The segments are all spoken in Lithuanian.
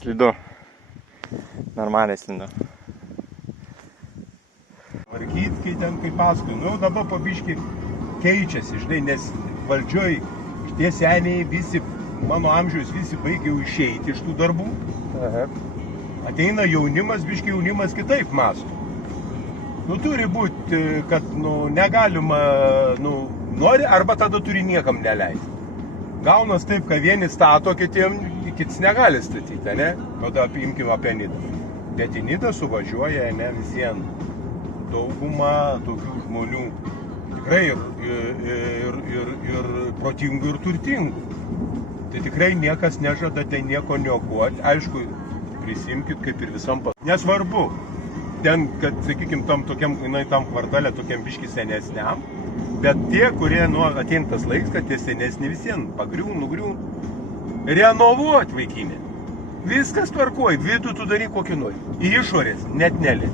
Slidu. Normaliai slidu. Varkyt, kai ten kaip paskui. Nu, dabar po biškį keičiasi, žinai, nes valdžioj tie seniai visi, mano amžiaus visi baigia išeiti iš tų darbų. Aha. Ateina jaunimas, biškį jaunimas kitaip mąsto. Nu, turi būti, kad, nu, negalima, nu, nori, arba tada turi niekam neleisti. Gaunas taip, kad vieni stato, kits negali statyti, ne? Nu, da, imkime apie Nidą. Bet į Nidą suvažiuoja, ne, visien dauguma tokių žmonių. Tikrai ir protingų, ir turtingų. Tai tikrai niekas nežada tai nieko niokuoti. Aišku, prisimkit kaip ir visam nesvarbu. Ten, kad, sakykim, tam kvartalė tokiam biški senesniam, bet tie, kurie ateintas laiks, kad tie senesni visien pagriūn, nugriūn, renovuot vaikinė. Viskas tvarkoj, vidų tu daryk kokį nori. Į išorės net neliek.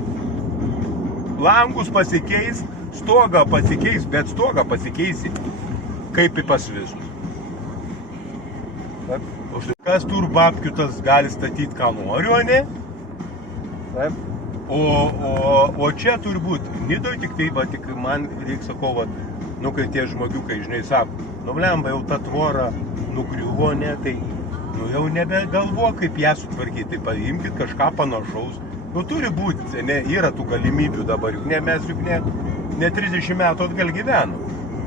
Langus pasikeis, stogą pasikeis, bet stogą pasikeisi kaip į pas visus. Kas tur babkių tas gali statyti, ką nori, o ne? Taip. O čia turbūt, Nidoj tik tai, tik man reikia sakau, nu kai tie žmogiukai, žinai, sako, nu blemba, jau ta tvora nugriuvo, ne, tai, nu jau nebegalvo, kaip ją sutvarkyti, tai paimkit kažką panašaus. Nu turi būti, ne, yra tų galimybių dabar, juk ne, mes juk ne 30 metų atgal gyvenam.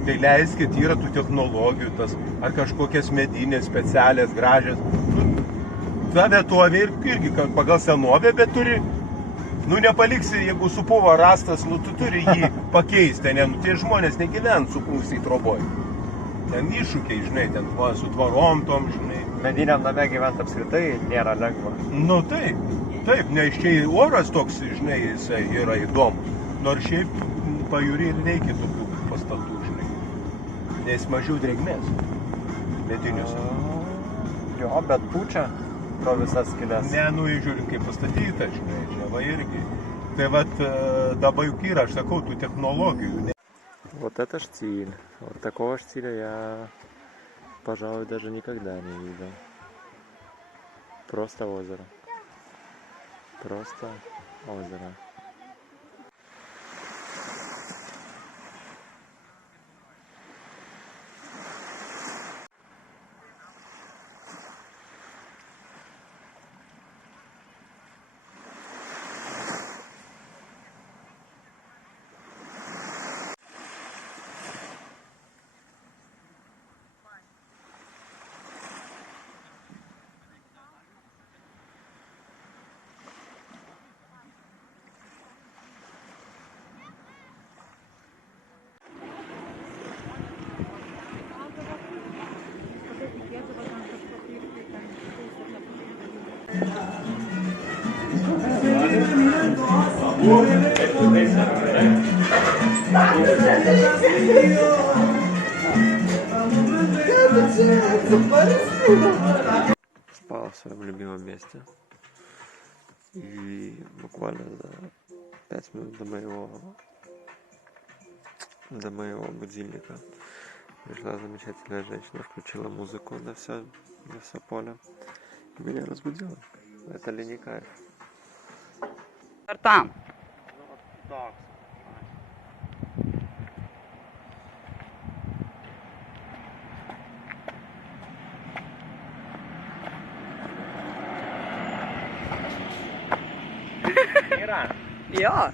Tai leiskit, yra tų technologijų, tas, ar kažkokias medinės, specialias, gražias. Nu, ta vietovė irgi pagal senovę, bet turi, nu nepaliksi, jeigu supuvo rastas, nu tu turi jį pakeisti, ne, nu tie žmonės negyvens supūsiai troboj. Ten iššūkiai, žinai, ten su tvarom tom, žinai. Mediniam name gyventi apskritai nėra lengva. Nu taip, nes čia oras toks, žinai, jisai yra įdomus. Nors šiaip pajūry ir reikia tokių pastatų, žinai. Nes mažiau drėgmės mediniuose. Jo, bet pučia pro visas skylės. Ne, nu, žiūrint, kaip pastatyta, žinai, čia va irgi. Tai vat dabar juk yra, aš sakau, tų технологий. Вот это штиль. Вот такого штиля я, пожалуй, даже никогда не видел. Просто озеро. Просто озеро. Спал в своем любимом месте. И буквально за 5 минут до моего будильника пришла замечательная женщина, включила музыку на все поле и меня разбудила. Это ли не кайф? Там. Ира! Ja.